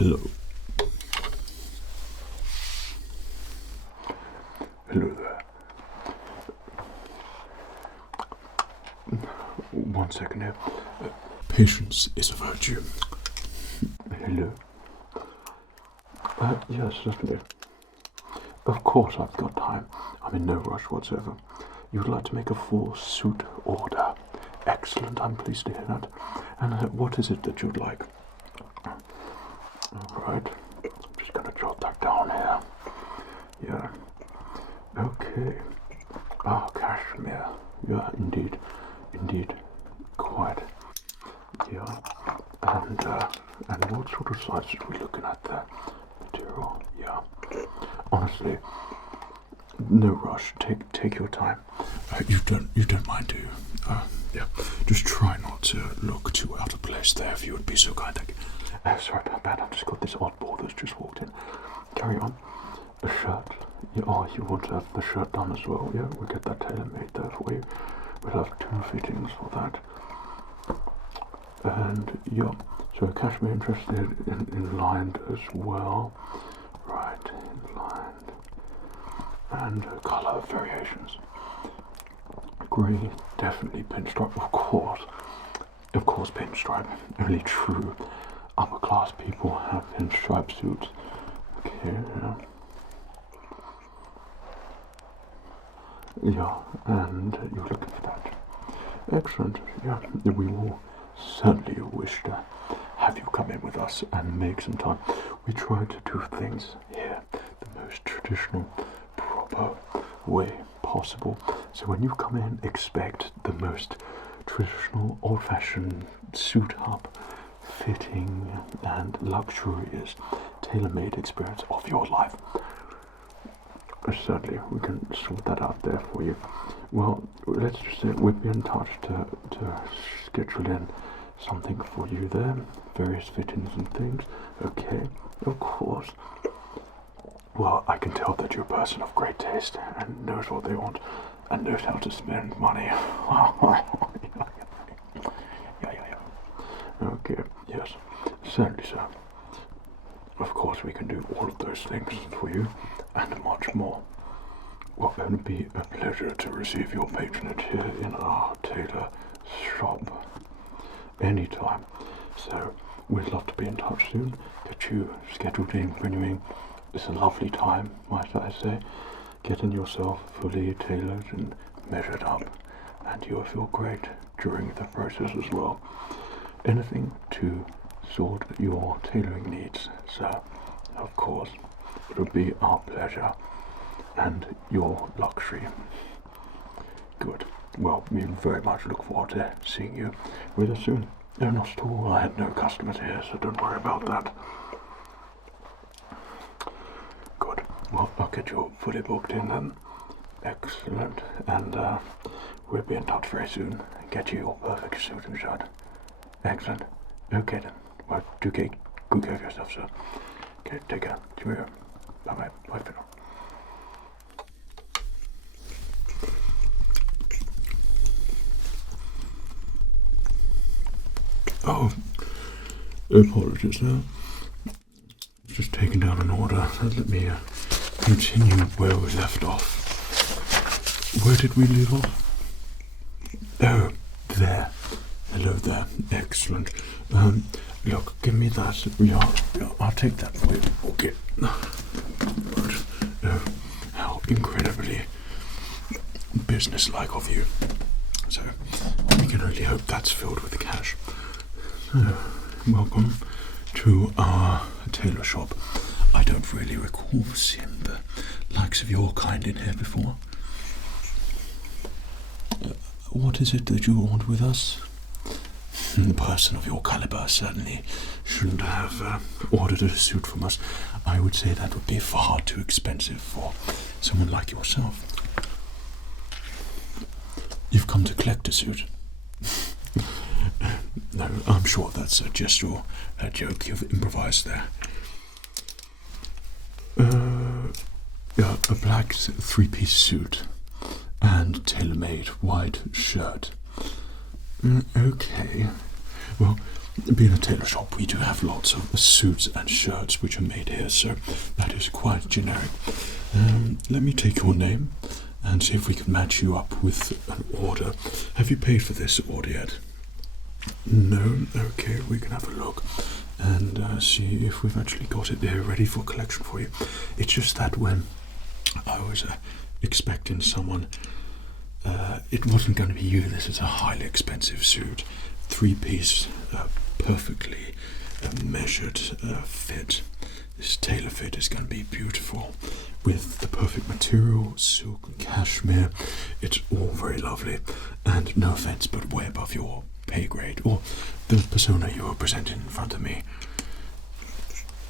Hello. Hello there. One second here. Patience is a virtue. Hello. Yes, certainly. Of course I've got time. I'm in no rush whatsoever. You'd like to make a full suit order. Excellent, I'm pleased to hear that. And what is it that you'd like? Alright, I'm just going to jot that down here. Yeah. Okay. Cashmere. Yeah, indeed. Quite. Yeah. And what sort of sizes are we looking at there? Material. Yeah. Honestly, no rush. Take your time. You don't mind, do you? Yeah. Just try not to look too out of place there, if you would be so kind. Thank you. Sorry about that. I've just got this oddball that's just walked in. Carry on. The shirt. Yeah, you want to have the shirt done as well? Yeah, we'll get that tailor-made there for you. We'll have 2 fittings for that. And yeah, so cashmere interested in lined as well. Right, in lined. And colour variations. Grey, definitely pinstripe, of course pinstripe. Only true upper class people have pinstripe suits. Okay, yeah, and you're looking for that. Excellent, yeah, we will certainly wish to have you come in with us and make some time. We try to do things here the most traditional, proper way possible. So when you come in, expect the most traditional, old-fashioned, suit-up, fitting and luxurious, tailor-made experience of your life. Certainly, we can sort that out there for you. Well, let's just say we'll be in touch to schedule in something for you there, various fittings and things. Okay, of course. Well, I can tell that you're a person of great taste and knows what they want and knows how to spend money. Yeah. Okay, yes, certainly, sir. Of course, we can do all of those things for you and much more. Well, it would be a pleasure to receive your patronage here in our tailor shop anytime. So, we'd love to be in touch soon, get you scheduled in, renewing. It's a lovely time, might I say, getting yourself fully tailored and measured up, and you'll feel great during the process as well. Anything to sort your tailoring needs, sir, of course, it would be our pleasure and your luxury. Good. Well, we very much look forward to seeing you with us soon. No, not at all. I had no customers here, so don't worry about that. Good. Well, I'll get you fully booked in then. Excellent. And we'll be in touch very soon and get you your perfect suit and shirt. Excellent. Okay then. Well, do good care of yourself, sir. Okay, take care. Cheerio. Bye-bye. Bye for now. Oh, apologies there. Just taking down an order. Let me continue where we left off. Where did we leave off? Oh, there. Hello there. Excellent. Look, give me that. Yeah, I'll take that for you. Okay. But, how incredibly businesslike of you. So, we can only hope that's filled with cash. Welcome to our tailor shop. I don't really recall seeing the likes of your kind in here before. What is it that you want with us? The person of your caliber certainly shouldn't have ordered a suit from us. I would say that would be far too expensive for someone like yourself. You've come to collect a suit. No, I'm sure that's just your joke you've improvised there. Yeah, a black 3-piece suit and tailor-made white shirt. Okay. Well, being a tailor shop, we do have lots of suits and shirts which are made here, so that is quite generic. Let me take your name and see if we can match you up with an order. Have you paid for this order yet? No? Okay, we can have a look and see if we've actually got it here ready for collection for you. It's just that when I was expecting someone, it wasn't going to be you. This is a highly expensive suit, 3-piece, perfectly measured fit. This tailor fit is going to be beautiful with the perfect material, silk and cashmere. It's all very lovely, and no offense, but way above your pay grade or the persona you were presenting in front of me.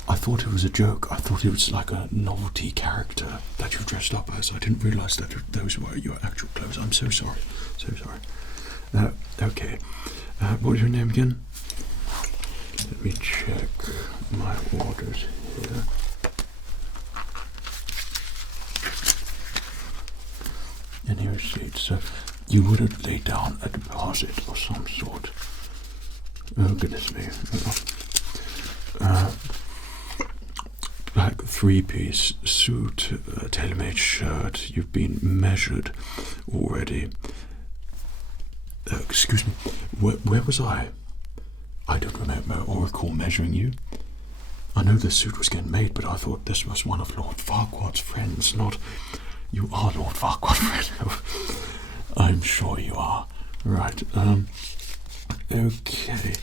I thought it was a joke. I thought it was like a novelty character that you dressed up as. I didn't realise that those were your actual clothes. I'm so sorry. So sorry. Okay. What was your name again? Let me check my orders here. Any receipts? So you would have laid down a deposit of some sort. Oh goodness me. Like 3-piece suit, tailor-made shirt. You've been measured already. Excuse me. Where was I? I don't remember or recall measuring you. I know the suit was getting made, but I thought this was one of Lord Farquaad's friends, not... You are Lord Farquaad's friend. I'm sure you are. Right, okay.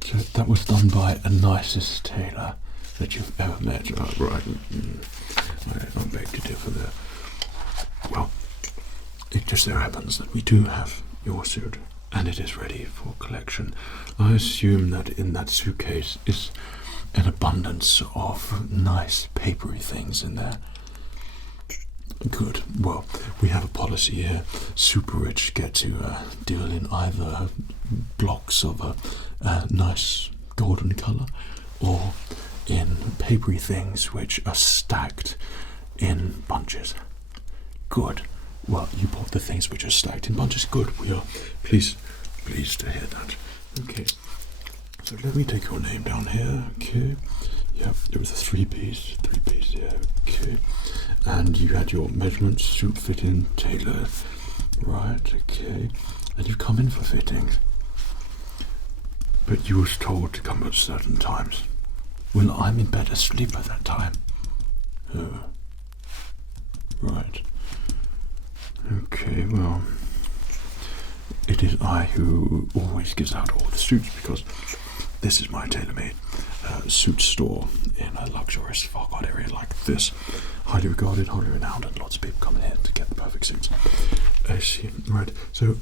So that was done by a nicest tailor that you've ever met. Right. I beg to differ there. Well, it just so happens that we do have your suit, and it is ready for collection. I assume that in that suitcase is an abundance of nice papery things in there. Good. Well, we have a policy here. Super rich get to deal in either blocks of a nice golden colour or in papery things which are stacked in bunches. Good. Well, you bought the things which are stacked in bunches. Good. We are pleased to hear that. Okay. So let me take your name down here. Okay. Yep, it was a 3-piece, yeah, okay. And you had your measurements, suit fitting, tailor, right, okay. And you've come in for fittings. But you was told to come at certain times. Well, I'm in bed asleep at that time. Oh, right. Okay, well, it is I who always gives out all the suits because this is my tailor-made suit store in a luxurious Farquaad area like this. Highly regarded, highly renowned, and lots of people coming here to get the perfect suits. I see. Right, so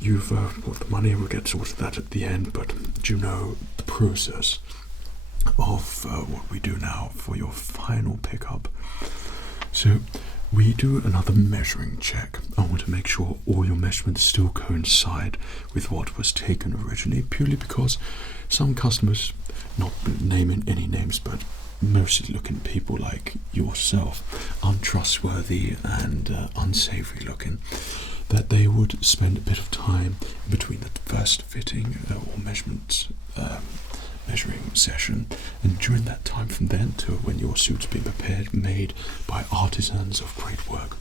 you've bought the money, we'll get sorted that at the end, but do you know the process of what we do now for your final pickup? So we do another measuring check. I want to make sure all your measurements still coincide with what was taken originally, purely because some customers, not naming any names, but mostly looking people like yourself, untrustworthy and unsavory looking, that they would spend a bit of time between the first fitting or measuring session, and during that time from then to when your suit's been prepared, made by artisans of great work,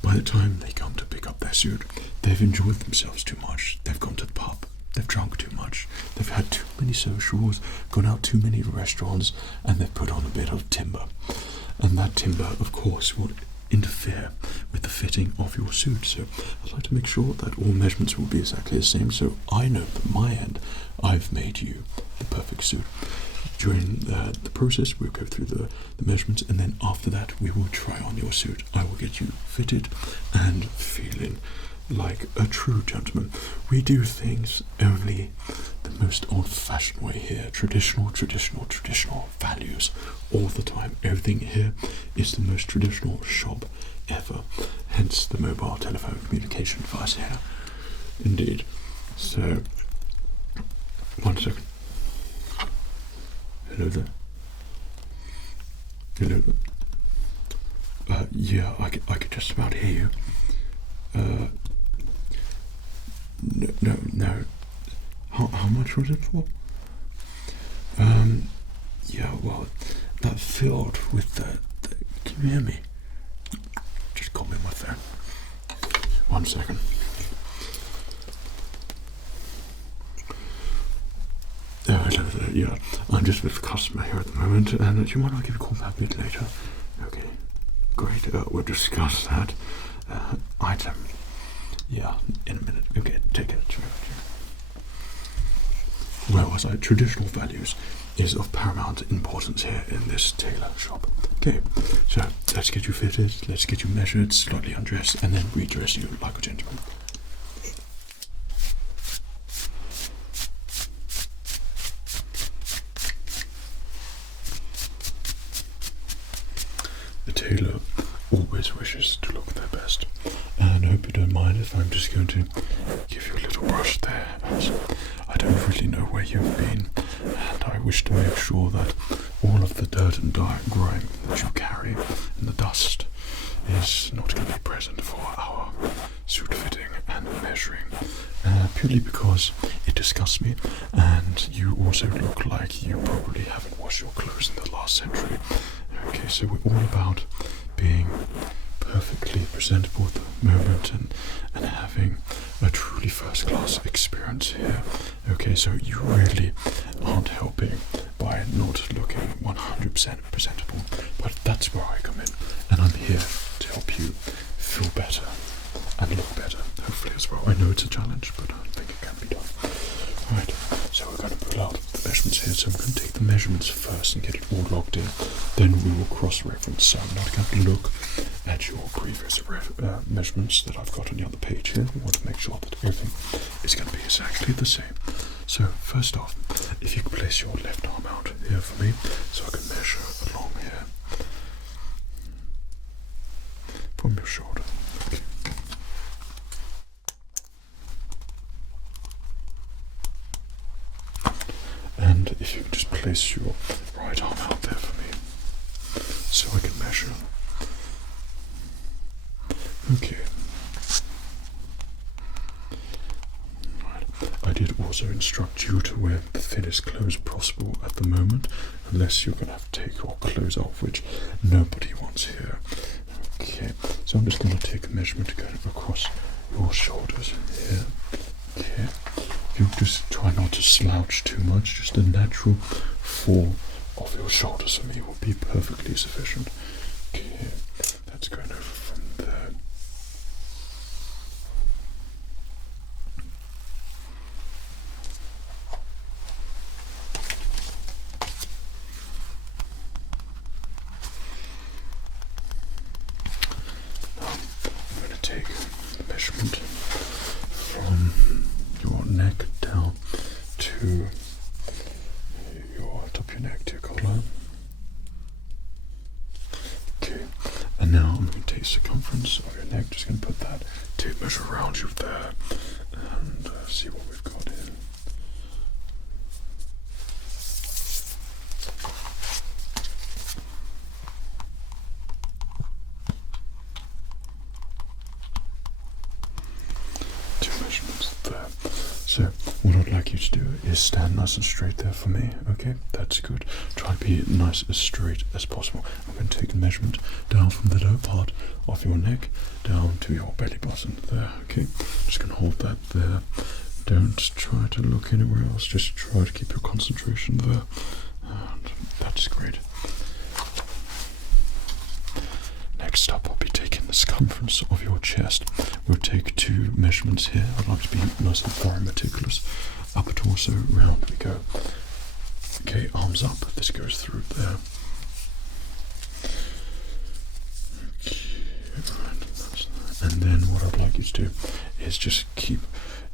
by the time they come to pick up their suit, they've enjoyed themselves too much. They've gone to the pub, they've drunk too much, they've had too many socials, gone out too many restaurants, and they've put on a bit of timber. And that timber, of course, will interfere with the fitting of your suit. So I'd like to make sure that all measurements will be exactly the same, so I know that my end I've made you the perfect suit. During the process we'll go through the measurements, and then after that we will try on your suit. I will get you fitted and feeling like a true gentleman. We do things only the most old-fashioned way here. Traditional values all the time. Everything here is the most traditional shop ever. Hence the mobile telephone communication device here. Indeed. So, 1 second. Hello there. Hello there. Yeah, I could just about hear you. No. How much was it for? Yeah, well, that filled with the can you hear me? Just call me on my phone. 1 second. Yeah, I'm just with the customer here at the moment, and do you mind if I give you a call back a bit later? Okay, great. We'll discuss that item. Yeah, in a minute. Okay, take it. Well, as I traditional values is of paramount importance here in this tailor shop. Okay, so let's get you fitted, let's get you measured, slightly undressed, and then redress you like a gentleman. The tailor always wishes to look their best, and I hope you don't mind if I'm just going to give you a little brush there, as I don't really know where you've been, and I wish to make sure that all of the dirt and grime that you carry and the dust is not going to be present for our suit fitting and measuring, purely because it disgusts me, and you also look like you probably haven't washed your clothes in the last century. Okay, so we're all about being perfectly presentable at the moment and having a truly first-class experience here. Okay, so you really aren't helping by not looking 100% presentable, but that's where I come in, and I'm here to help you feel better and look better, hopefully as well. I know it's a challenge, but I think it can be done. Right, so we're going to pull out the measurements here, so I'm going to take the measurements first and get it all logged in, then we will cross-reference. So I'm not going to look at your previous measurements that I've got on the other page here. We want to make sure that everything is going to be exactly the same. So first off, if you could place your left arm out here for me, so I can measure along here from your shoulder. Okay. And if you could just place your right arm out there for me, so I can measure. Okay. Right. I did also instruct you to wear the thinnest clothes possible at the moment, unless you're going to have to take your clothes off, which nobody wants here. Okay, so I'm just going to take a measurement to go across your shoulders here. Okay. You just try not to slouch too much, just a natural fall of your shoulders for me will be perfectly sufficient. Okay, that's going over from there. Now, I'm going to take the measurement from your neck down to your top of your neck to your collar. Okay, and now I'm going to take circumference of your neck, just going to put that tape measure around you there and see what we've got here. Two measurements there. So what I'd like you to do is stand nice and straight there for me. Okay, that's good. Try to be nice as straight as possible. I'm going to take a measurement down from the low part of your neck down to your belly button there. Okay, just going to hold that there. Don't try to look anywhere else. Just try to keep your concentration there. And that's great. Next up, I'll be taking the circumference of your chest. We'll take two measurements here. I'd like to be nice and thorough and meticulous. Upper torso, round we go. Okay, arms up. This goes through there. Okay, and then what I'd like you to do is just keep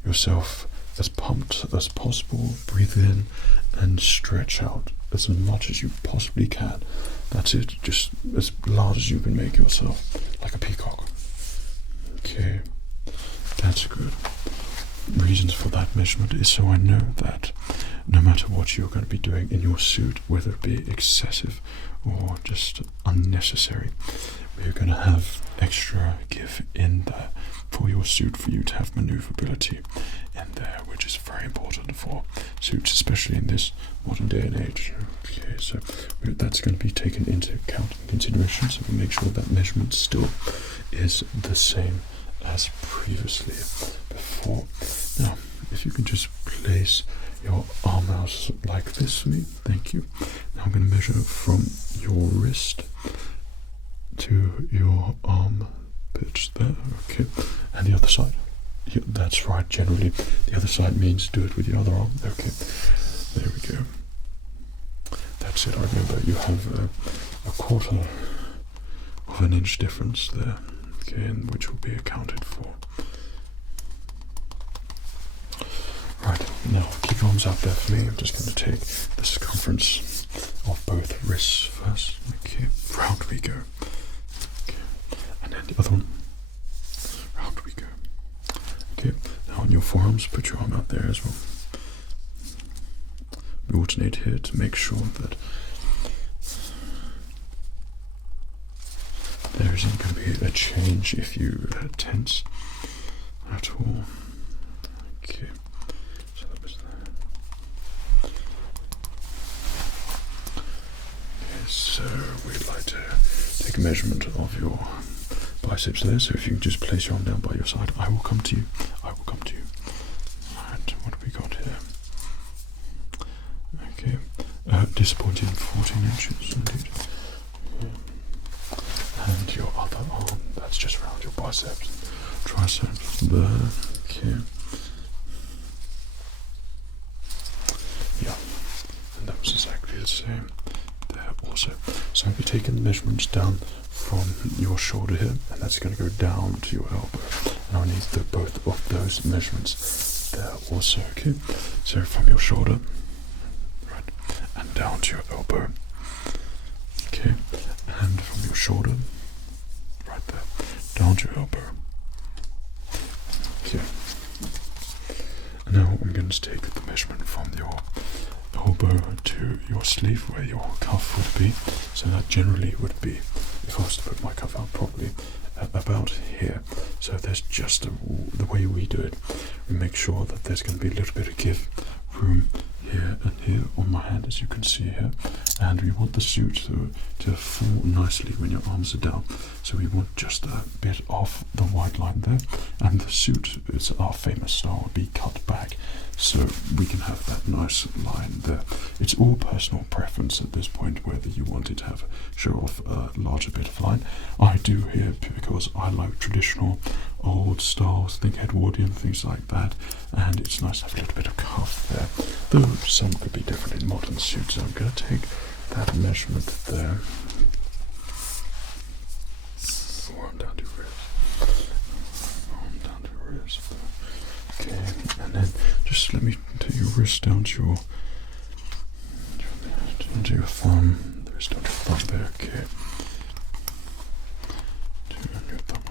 yourself as pumped as possible. Breathe in and stretch out as much as you possibly can. That's it, just as large as you can make yourself, like a peacock. Okay, that's good. Reasons for that measurement is so I know that no matter what you're going to be doing in your suit, whether it be excessive or just unnecessary, we're going to have extra give in the for your suit, for you to have maneuverability in there, which is very important for suits, especially in this modern day and age. Okay, so that's going to be taken into account in consideration, so we make sure that measurement still is the same as previously before. Now, if you can just place your arm out like this for me, thank you. Now I'm going to measure from your wrist to your arm pitch there, okay, and the other side. Yeah, that's right, generally the other side means do it with the other arm, okay, there we go. That's it. I remember you have a quarter of an inch difference there, okay, and which will be accounted for. Right, now keep your arms out there for me. I'm just going to take the circumference of both wrists first. Okay, round we go. Okay, and then the other one. Round we go. Okay, now on your forearms, put your arm out there as well. We alternate here to make sure that there isn't going to be a change if you tense at all. Okay, so that was that. Okay, so we'd like to take a measurement of your biceps there. So if you can just place your arm down by your side, I will come to you. I will come to you. Right, what have we got here? Okay, disappointing 14 inches indeed. And your other arm, that's just around your biceps, triceps there. Okay. Yeah, and that was exactly the same there also. So I'll be taking the measurements down from your shoulder here, and that's going to go down to your elbow. And I need both of those measurements there also. Okay, so from your shoulder, right, and down to your elbow. Okay, and from your shoulder, right there, down to your elbow. Okay. And now I'm going to take the measurement from your elbow to your sleeve, where your cuff would be. So that generally would be, if I was to put my cuff out properly, about here. So there's just the way we do it. We make sure that there's going to be a little bit of give room here and here on my hand, as you can see here, and we want the suit to fall nicely when your arms are down, so we want just a bit of the white line there, and the suit, is our famous style, will be cut back so we can have that nice line there. It's all personal preference at this point whether you want it to have show off a larger bit of line. I do here because I like traditional old styles, think Edwardian, things like that, and it's nice to have a little bit of cuff there, though some could be different in modern suits. So I'm going to take that measurement there, arm down to wrist, arm down to wrist, okay, and then just let me take your wrist down to your thumb, the wrist down to your thumb there, okay, to your thumb.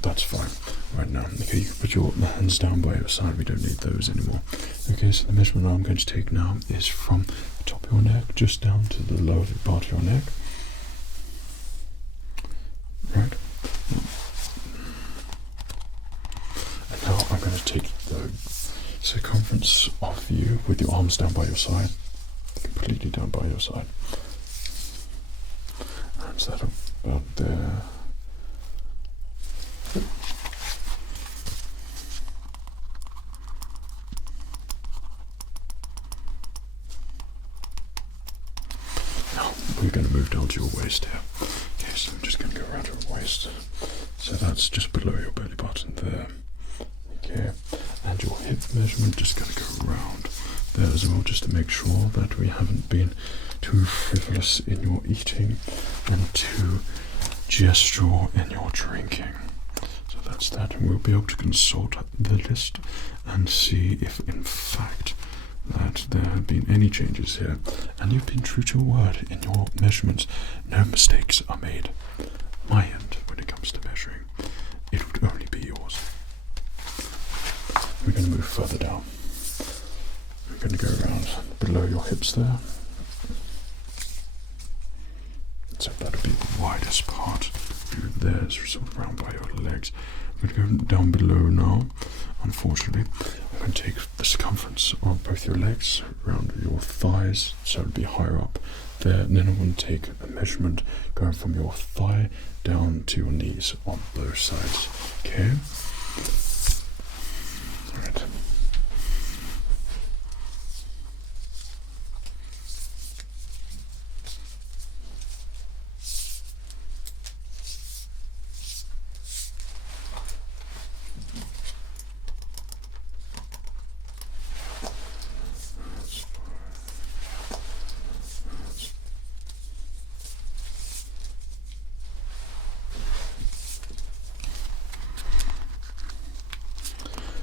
That's fine right now. Okay, you can put your hands down by your side. We don't need those anymore. Okay, so the measurement I'm going to take now is from the top of your neck just down to the lower part of your neck. Right. And now I'm going to take the circumference of you with your arms down by your side, completely down by your side. And so that about there. Now we're going to move down to your waist here. Okay, so I'm just going to go around your waist. So that's just below your belly button there. Okay, and your hip measurement just going to go around there as well, just to make sure that we haven't been too frivolous in your eating and too gestural in your drinking. So that's that, and we'll be able to consult the list and see if in fact that there have been any changes here, and you've been true to your word in your measurements. No mistakes are made my end when it comes to measuring. It would only be yours. We're going to move further down. We're going to go around below your hips there. So that'll be the widest part there, sort of around by your legs. I'm going to go down below now. Unfortunately, I'm going to take the circumference of both your legs around your thighs, so it'll be higher up there. And then I'm going to take a measurement going from your thigh down to your knees on both sides. Okay. Right.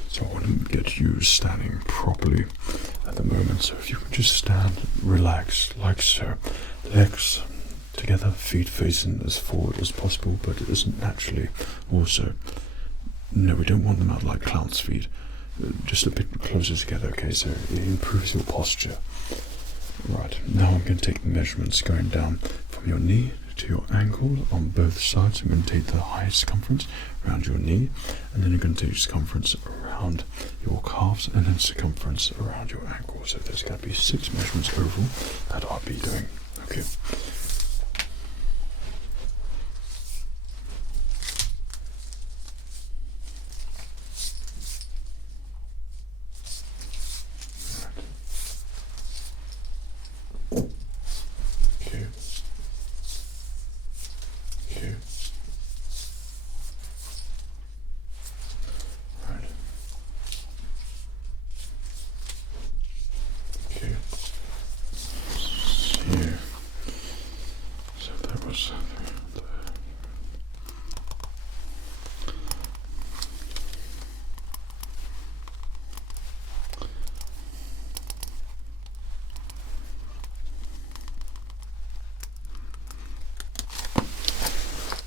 So I want to get you standing properly at the moment. So if you can just stand, relax, like so. Legs together, feet facing as forward as possible, but it isn't naturally. Also, no, we don't want them out like clown's feet. Just a bit closer together, okay? So it improves your posture. Right, now I'm going to take the measurements going down from your knee to your ankle on both sides. I'm going to take the highest circumference around your knee, and then you're going to take circumference around your calves, and then circumference around your ankle. So there's going to be 6 measurements overall that I'll be doing. Okay.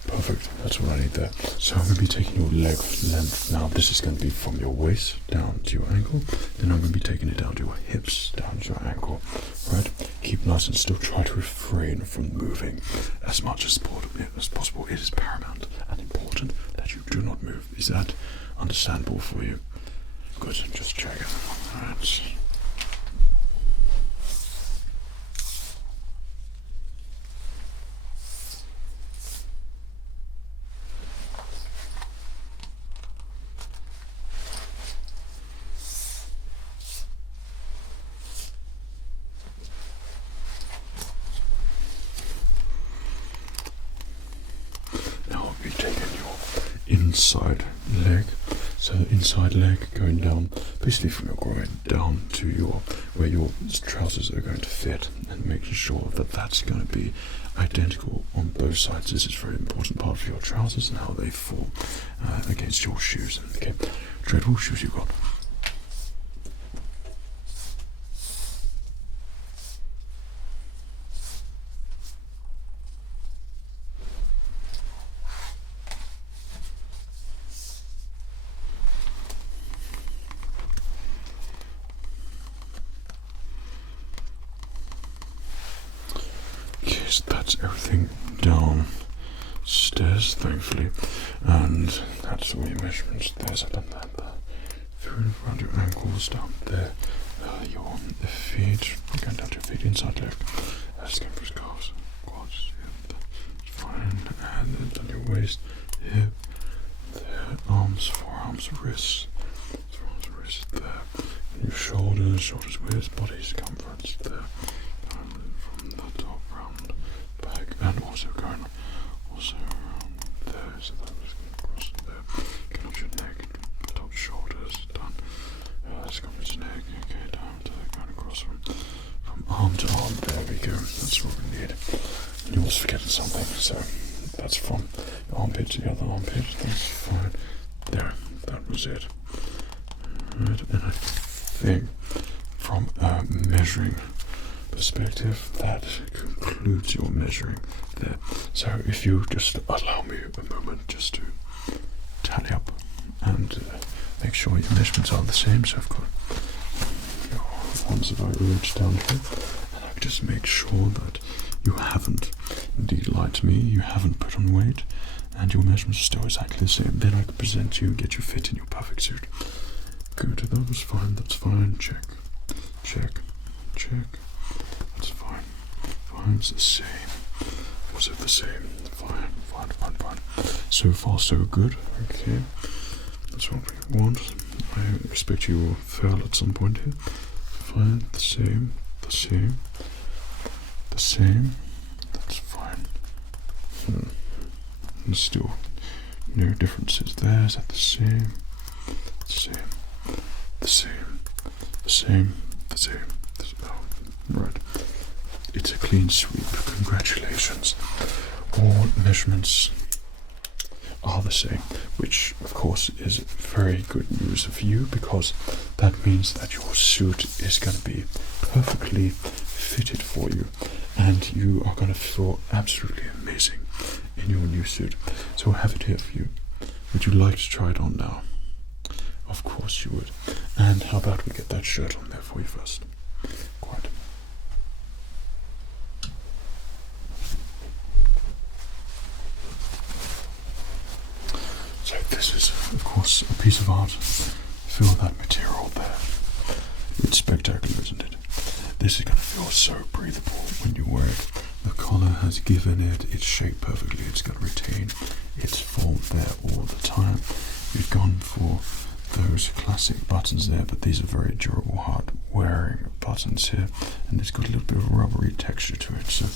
Perfect, that's what I need there. So I'm going to be taking your leg length now. This is going to be from your waist down to your ankle. Then I'm going to be taking it down to your hips, down to your ankle. Right? Keep nice and still. Try to refrain from moving as much as possible. It is paramount and important that you do not move. Is that understandable for you? Good, just check it. Alright. Inside leg, so the inside leg going down basically from your groin down to your where your trousers are going to fit, and making sure that that's going to be identical on both sides. This is a very important part of your trousers and how they fall against your shoes. Okay, Dread, what shoes you got? That's everything downstairs, thankfully, and that's all your measurements. There's a bit that through around your ankles, down there, your feet, going down to your feet, inside leg, that's going for his calves, quads, yeah, fine, and then down your waist, hip, there, arms, forearms, wrists, there, and your shoulders, width, body circumference, there. From the top round back, and also going around there, so that was going across there. Going up your neck, top shoulders, done. Let's go with your neck, okay, down to going across from arm to arm. There we go. That's what we need. And you was forgetting something, so that's from your armpit to the other armpit. That's fine. There, that was it. Right, and I think from measuring perspective, that concludes your measuring there. So if you just allow me a moment just to tally up and make sure your measurements are the same. So I've got your ones that I reached down here, and I just make sure that you haven't indeed lied to me, you haven't put on weight, and your measurements are still exactly the same, then I can present you and get you fit in your perfect suit. Good, that was fine, that's fine, check, check, check, that's fine, fine, it's the same, was it the same, fine, fine, fine, fine, so far so good, okay, that's what we want. I expect you will fail at some point here, fine, the same, the same, the same, that's fine, and still no differences there, is that the same, the same, the same, the same, the same, oh, right, it's a clean sweep, congratulations, all measurements are the same, which of course is very good news for you, because that means that your suit is going to be perfectly fitted for you, and you are going to feel absolutely amazing in your new suit. So I have it here for you. Would you like to try it on now? Of course you would. And how about we get that shirt on there for you first? Quite. So this is, of course, a piece of art. Feel that material there. It's spectacular, isn't it? This is going to feel so breathable when you wear it. The collar has given it its shape perfectly. It's going to retain its form there all the time. We've gone for those classic buttons there, but these are very durable, hard wearing buttons here, and it's got a little bit of rubbery texture to it, so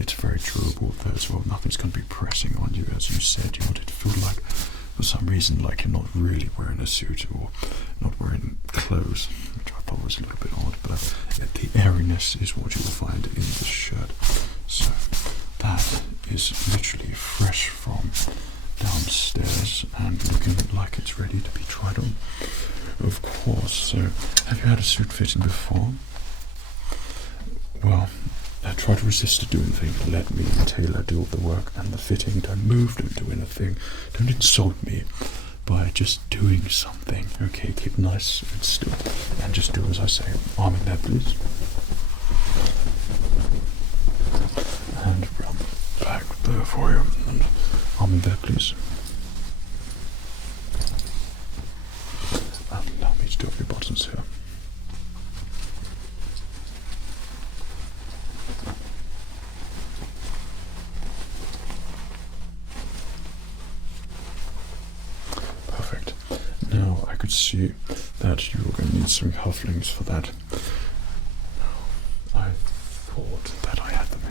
it's very durable there as well. Nothing's going to be pressing on you, as you said. You want it to feel like, for some reason, like you're not really wearing a suit or not wearing clothes, which I thought was a little bit odd, but the airiness is what you will find in this shirt. So that is literally fresh from downstairs and looking like it's ready to be tried on. Of course. So have you had a suit fitting before? Well, try to resist to do anything. Let me and Tailor do all the work and the fitting. Don't move, don't do anything. Don't insult me by just doing something. Okay, keep nice and still and just do as I say. Arm in there, please. And round back there for you. And arm in there, please. And allow me to do up your buttons here. Perfect. Now I could see that you were going to need some cufflinks for that. I thought that I had them here.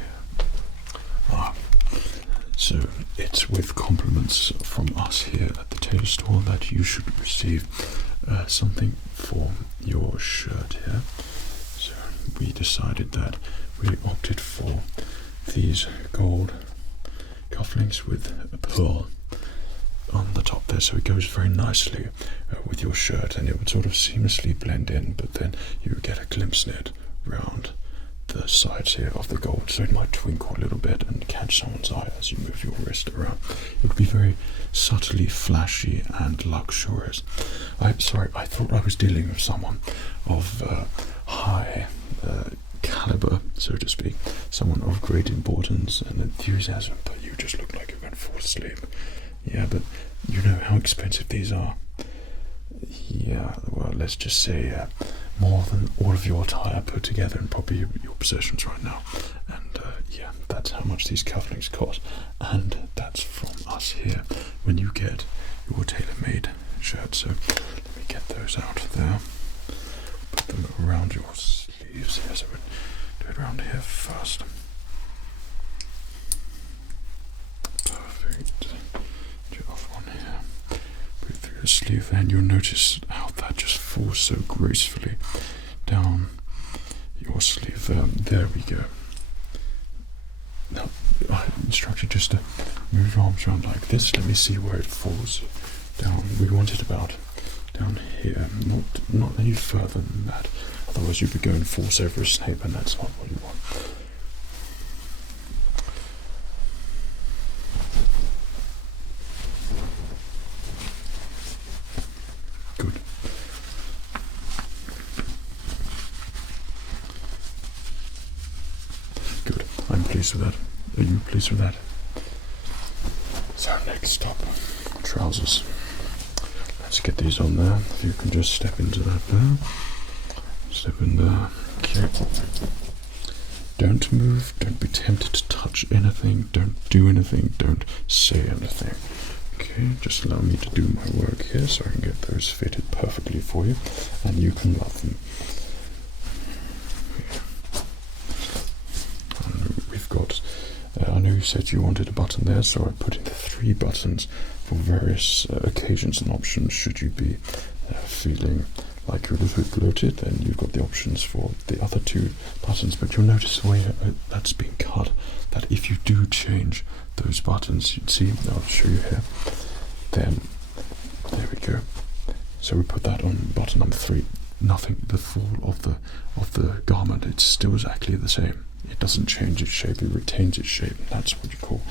So it's with compliments from us here at the Tailor store that you should receive something for your shirt here. So we decided that we opted for these gold cufflinks with a pearl on the top there, so it goes very nicely with your shirt, and it would sort of seamlessly blend in, but then you would get a glimpse in it round the sides here of the gold, so it might twinkle a little bit and catch someone's eye as you move your wrist around. It would be very subtly flashy and luxurious. Sorry, I thought I was dealing with someone of high caliber, so to speak, someone of great importance and enthusiasm, but you just look like you're going to fall asleep. Yeah, but you know how expensive these are. Yeah, well, let's just say more than all of your attire put together and probably your possessions right now. And yeah, that's how much these cufflinks cost. And that's from us here when you get your tailor-made shirt. So let me get those out there. Put them around your sleeves here. So we'll do it around here first. Perfect. Off on here. Put it through your sleeve, and you'll notice how that just falls so gracefully down your sleeve. There we go. Now I instruct you just to move your arms around like this. Let me see where it falls down. We want it about down here, not any further than that. Otherwise you'd be going full Severus Snape, and that's not what you want. pleased with that? Are you pleased with that? So next up, trousers. Let's get these on there. If you can just step into that there. Step in there. Okay. Don't move. Don't be tempted to touch anything. Don't do anything. Don't say anything. Okay, just allow me to do my work here so I can get those fitted perfectly for you and you can love them. We've got, I know you said you wanted a button there, so I put in 3 buttons for various occasions and options. Should you be feeling like you're a little bit bloated, then you've got the options for the other 2 buttons, but you'll notice the way that's been cut, that if you do change those buttons, you'd see, I'll show you here, then there we go. So we put that on button number 3. Nothing, the fall of the garment, it's still exactly the same. It doesn't change its shape, it retains its shape. That's what you call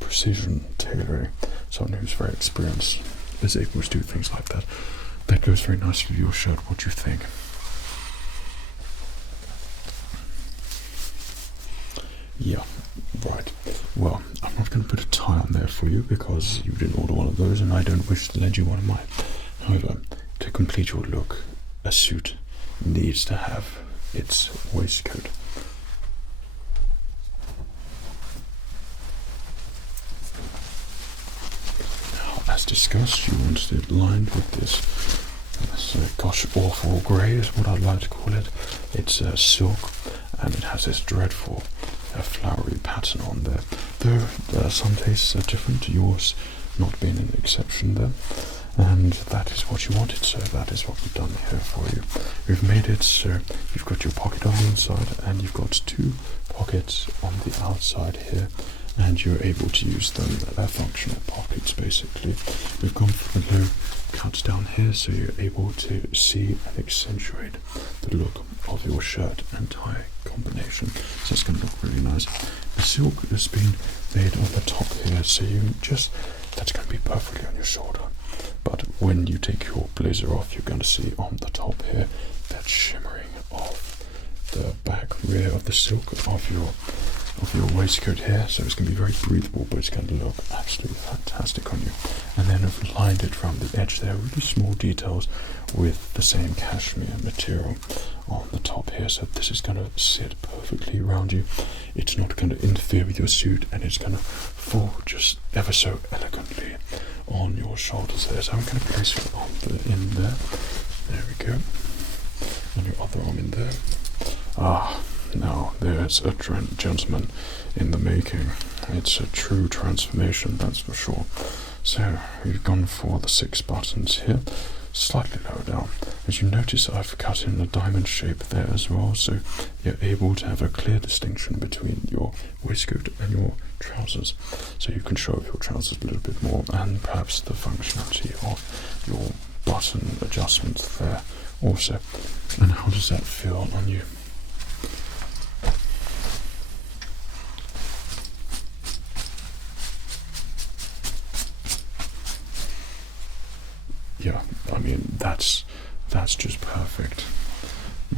precision tailoring. Someone who's very experienced is able to do things like that. That goes very nicely with your shirt. What do you think? Yeah, right. Well, I'm not going to put a tie on there for you because you didn't order one of those and I don't wish to lend you one of mine. However, to complete your look, a suit needs to have its waistcoat. Now, as discussed, you wanted it lined with this gosh awful grey is what I'd like to call it. It's silk and it has this dreadful flowery pattern on there. Though some tastes are different, yours not being an exception there. And that is what you wanted, so that is what we've done here for you. We've made it so you've got your pocket on the inside and you've got 2 pockets on the outside here, and you're able to use them. They're functional pockets basically. We've gone for the low cuts down here so you're able to see and accentuate the look of your shirt and tie combination. So it's going to look really nice. The silk has been made on the top here, so that's going to be perfectly on your shoulder. But when you take your blazer off, you're going to see on the top here that shimmering of the back rear of the silk of your waistcoat here. So it's going to be very breathable, but it's going to look absolutely fantastic on you. And then I've lined it from the edge there, really small details with the same cashmere material on the top here. So this is going to sit perfectly around you. It's not going to interfere with your suit, and it's going to fall just ever so elegantly on your shoulders there. So I'm going to place your arm in there. There we go. And your other arm in there. Ah, now there's a gentleman in the making. It's a true transformation, that's for sure. So we've gone for the 6 buttons here, slightly lower down. As you notice, I've cut in a diamond shape there as well, so you're able to have a clear distinction between your waistcoat and your trousers. So you can show off your trousers a little bit more, and perhaps the functionality of your button adjustments there also. And how does that feel on you? Yeah, I mean, that's just perfect.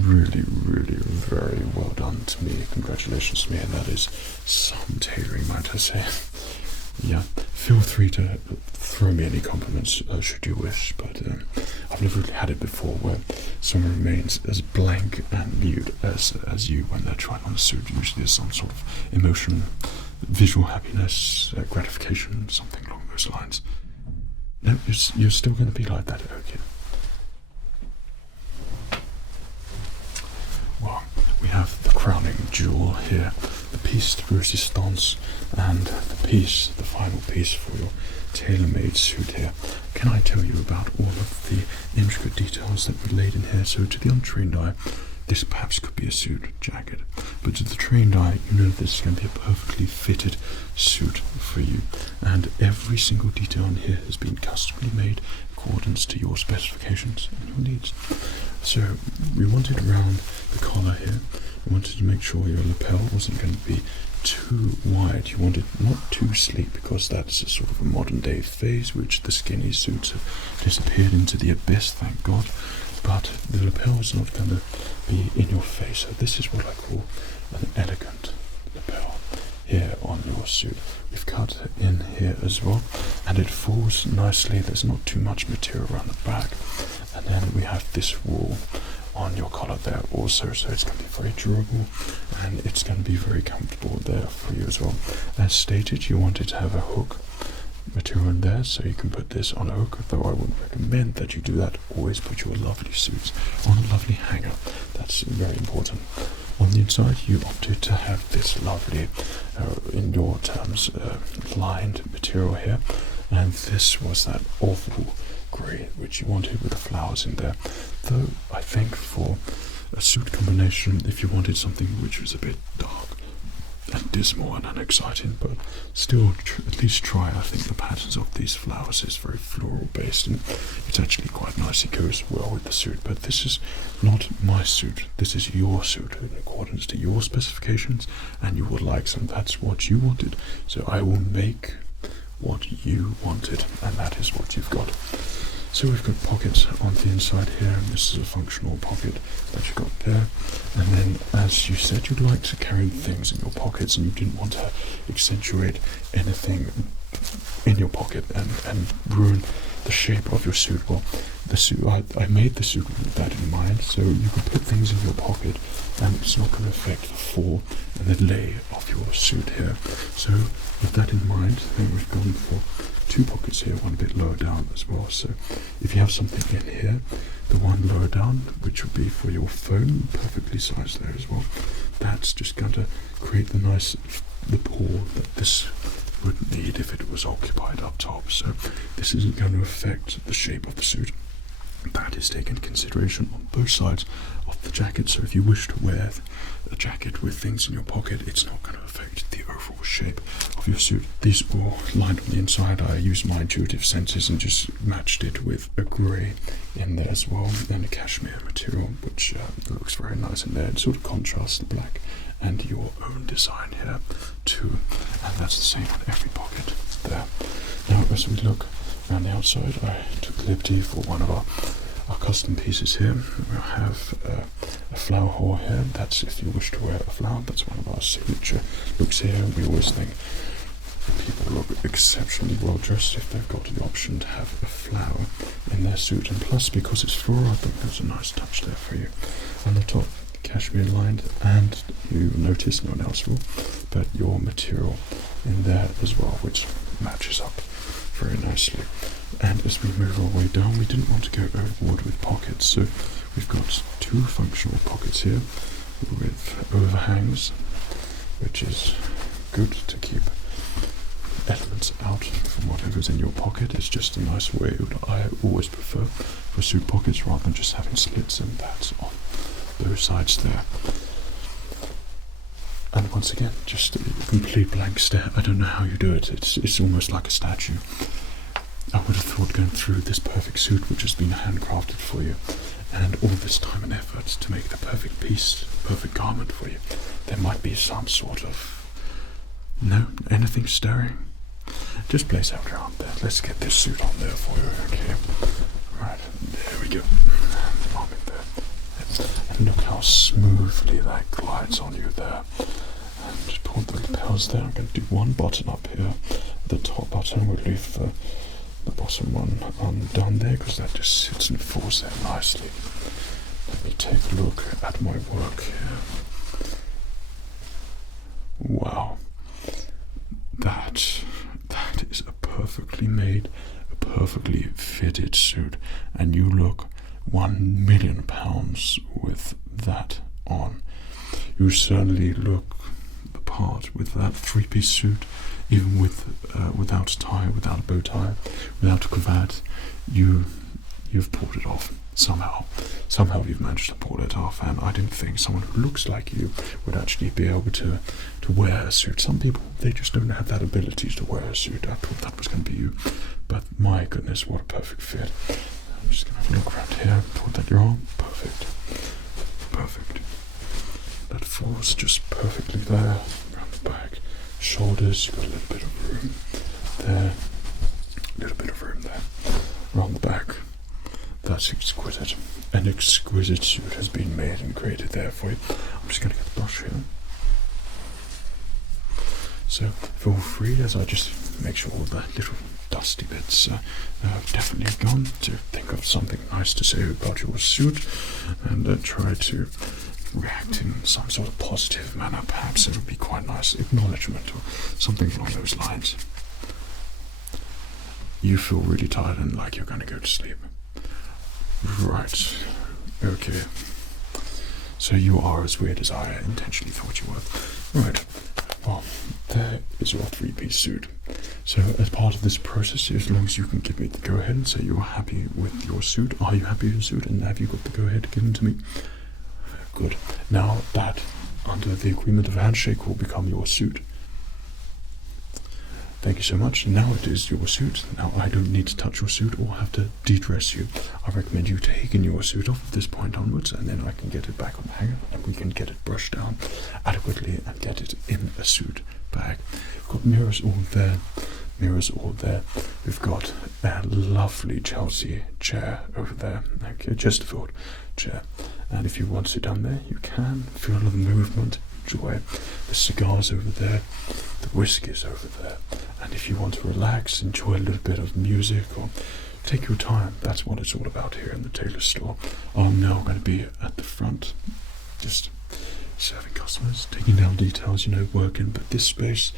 Really, really very well done to me. Congratulations to me, and that is some tailoring, might I say. Yeah, feel free to throw me any compliments should you wish, but I've never really had it before where someone remains as blank and mute as you when they're trying on a suit. Usually there's some sort of emotion, visual happiness, gratification, something along those lines. No, you're still going to be like that, okay? Well, we have the crowning jewel here, the piece de resistance, and the final piece for your tailor-made suit here. Can I tell you about all of the intricate details that were laid in here? So to the untrained eye, this perhaps could be a suit jacket, but to the trained eye, you know this is going to be a perfectly fitted suit for you, and every single detail in here has been customly made in accordance to your specifications and your needs. So we wanted around the collar here, we wanted to make sure your lapel wasn't going to be too wide. You want it not too sleek, because that's a sort of a modern day phase which the skinny suits have disappeared into the abyss, thank God. But the lapel is not going to be in your face, so this is what I call an elegant lapel. here on your suit. We've cut in here as well, and it falls nicely. There's not too much material around the back. And then we have this wool on your collar there also, so it's going to be very durable and it's going to be very comfortable there for you as well. As stated, you wanted to have a hook material in there, so you can put this on a hook, though I wouldn't recommend that you do that. Always put your lovely suits on a lovely hanger. That's very important. On the inside, you opted to have this lovely, in your terms, lined material here, and this was that awful grey which you wanted with the flowers in there. Though I think for a suit combination, if you wanted something which was a bit dark and dismal and unexciting, but still at least try, I think the patterns of these flowers is very floral based, and it's actually quite nice. It goes well with the suit. But this is not my suit, this is your suit in accordance to your specifications and your likes, and that's what you wanted, so I will make what you wanted, and that is what you've got. So we've got pockets on the inside here, and this is a functional pocket that you've got there. And then, as you said, you'd like to carry things in your pockets and you didn't want to accentuate anything in your pocket and ruin the shape of your suit. Well, the suit, I made the suit with that in mind, so you can put things in your pocket and it's not going to affect the fall and the lay of your suit here. So with that in mind, then we've gone for two pockets here, one a bit lower down as well. So if you have something in here, the one lower down, which will be for your phone, perfectly sized there as well, that's just going to create the nice, the pour that this would need if it was occupied up top. So this isn't going to affect the shape of the suit. That is taken into consideration on both sides of the jacket. So if you wish to wear a jacket with things in your pocket, it's not going to affect the overall shape of your suit. These were lined on the inside. I used my intuitive senses and just matched it with a grey in there as well, and a cashmere material, which looks very nice in there. It sort of contrasts the black and your own design here too, and that's the same on every pocket there. Now as we look around the outside, I took the liberty for one of our custom pieces here. We'll have a flower hole here. That's if you wish to wear a flower. That's one of our signature looks here. We always think people look exceptionally well dressed if they've got the option to have a flower in their suit, and plus because it's floral, I think there's a nice touch there for you. On the top, cashmere lined, and you notice, no one else will, but your material in there as well, which matches up very nicely. And as we move our way down, we didn't want to go overboard with pockets, so we've got two functional pockets here with overhangs, which is good to keep elements out from whatever's in your pocket. It's just a nice way that I always prefer for suit pockets, rather than just having slits and pads on those sides there. And once again, just a complete blank stare. I don't know how you do it. It's almost like a statue. I would have thought going through this perfect suit, which has been handcrafted for you, and all this time and effort to make the perfect piece, perfect garment for you, there might be some sort of... No? Anything stirring? Just place out your arm there. Let's get this suit on there for you, okay? Right, there we go. Arm in there. And look how smoothly that glides on you there. And just pull the lapels there. I'm going to do one button up here. The top button, we'll leave the bottom one undone there, because that just sits and falls there nicely. Let me take a look at my work here. Wow. That is a perfectly made, a perfectly fitted suit, and you look £1,000,000 with that on. You certainly look the part with that three-piece suit, even with without a tie, without a bow tie, without a cravat. You've pulled it off somehow. Somehow you've managed to pull it off, and I didn't think someone who looks like you would actually be able to wear a suit. Some people, they just don't have that ability to wear a suit. I thought that was going to be you, but my goodness, what a perfect fit. I'm just going to have a look around here. Put that your arm. Perfect. Perfect. That falls just perfectly there. Around the back. Shoulders, you've got a little bit of room there. A little bit of room there. Around the back. That's exquisite. An exquisite suit has been made and created there for you. I'm just going to get the brush here. So feel free as I just make sure all the little dusty bits are definitely gone, to think of something nice to say about your suit and try to react in some sort of positive manner. Perhaps it would be quite nice acknowledgement or something along those lines. You feel really tired and like you're going to go to sleep. Right. Okay. So you are as weird as I intentionally thought you were. Right. Well, there is your 3-piece suit. So as part of this process, as long as you can give me the go-ahead and say you're happy with your suit, are you happy with your suit, and have you got the go-ahead given to me? Good. Now that, under the agreement of handshake, will become your suit. Thank you so much. Now it is your suit. Now I don't need to touch your suit or have to de-dress you. I recommend you taking your suit off at this point onwards, and then I can get it back on the hanger and we can get it brushed down adequately and get it in a suit bag. We've got mirrors all there. Mirrors all there. We've got a lovely Chelsea chair over there. Okay, Chesterfield chair. And if you want to sit down there, you can. Feel the movement. Enjoy the cigars over there, the whiskies over there, and if you want to relax, enjoy a little bit of music or take your time. That's what it's all about here in the Tailor store. I'm now going to be at the front, just serving customers, taking down details, you know, working. But this space,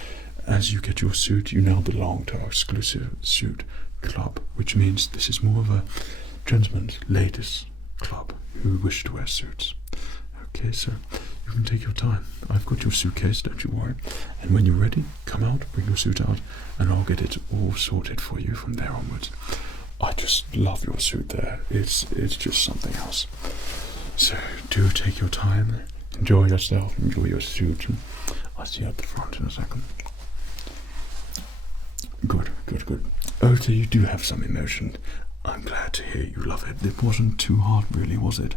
as you get your suit, you now belong to our exclusive suit club, which means this is more of a gentleman's ladies club who wish to wear suits. Okay, so you can take your time. I've got your suitcase, don't you worry. And when you're ready, come out, bring your suit out, and I'll get it all sorted for you from there onwards. I just love your suit there. It's just something else. So do take your time, enjoy yourself, enjoy your suit. I'll see you at the front in a second. Good, good, good. Oh, so you do have some emotion. I'm glad to hear you love it. It wasn't too hard, really, was it?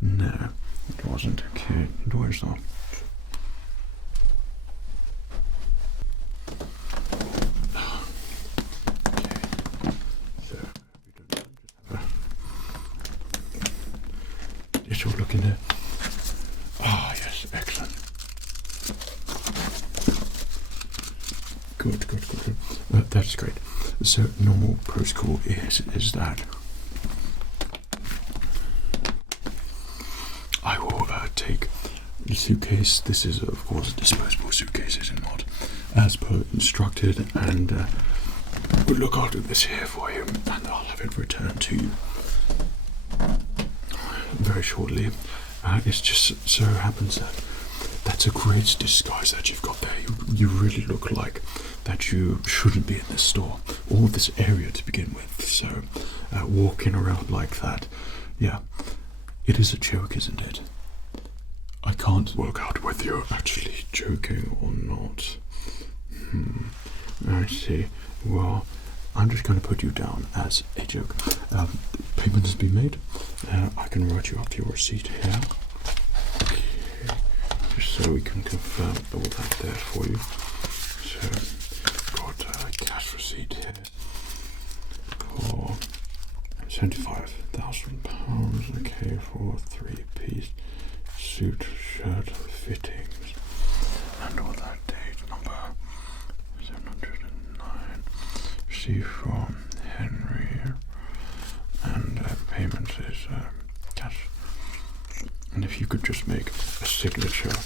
No. It wasn't. Okay, enjoy yourself. Okay, so we don't just have a little look in there. Ah, yes, excellent. Good, good, good, good. That's great. So normal protocol is that I will take the suitcase. This is, of course, a disposable suitcase, is it not? As per instructed, and look, I'll do this here for you, and I'll have it returned to you very shortly. It just so happens that that's a great disguise that you've got there. You really look like that you shouldn't be in this store or this area to begin with. So walking around like that, yeah. It is a joke, isn't it? I can't work out whether you're actually joking or not. I see. Well, I'm just going to put you down as a joke. Payment has been made. I can write you up your receipt here. Okay. Just so we can confirm all that there for you. So, got a cash receipt here for £75,000, okay, for 3-piece suit, shirt, fittings, and all that date number 709. Received from Henry, and payment is cash. And if you could just make a signature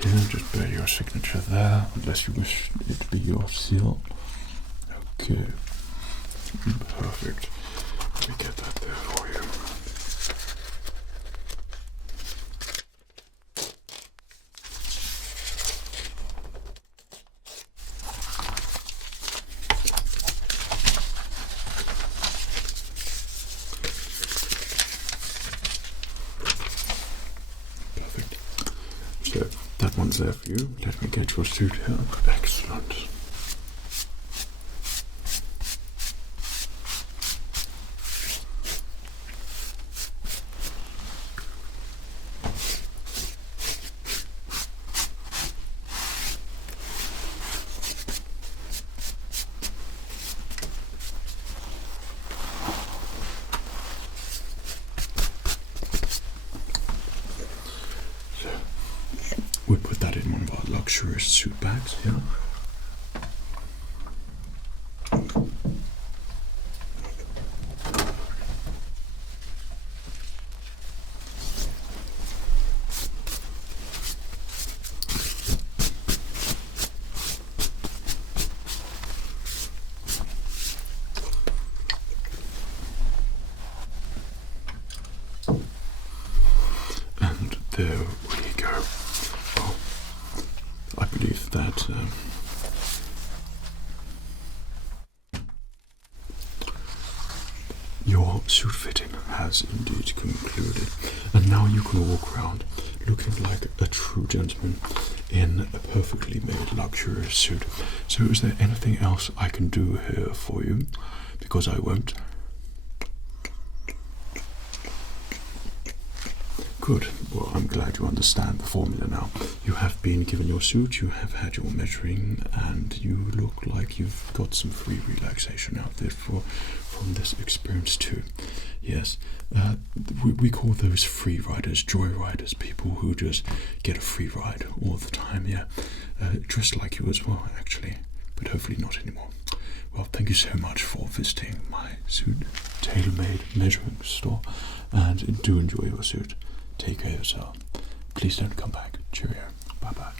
here, just bear your signature there, unless you wish it to be your seal. Okay, perfect. Let me get that there for you. Perfect. So that one's there for you. Let me get your suit here. Excellent. We put that in one of our luxurious suit bags, yeah? there we go. Well, I believe that your suit fitting has indeed concluded, and now you can walk around looking like a true gentleman in a perfectly made luxurious suit. So is there anything else I can do here for you? Because I won't. Good. Well, I'm glad you understand the formula now. You have been given your suit, you have had your measuring, and you look like you've got some free relaxation out there from this experience too. Yes, we call those free riders, joy riders, people who just get a free ride all the time, yeah. Just like you as well, actually, but hopefully not anymore. Well, thank you so much for visiting my suit tailor-made measuring store, and do enjoy your suit. Take care of yourself. Please don't come back. Cheerio. Bye-bye.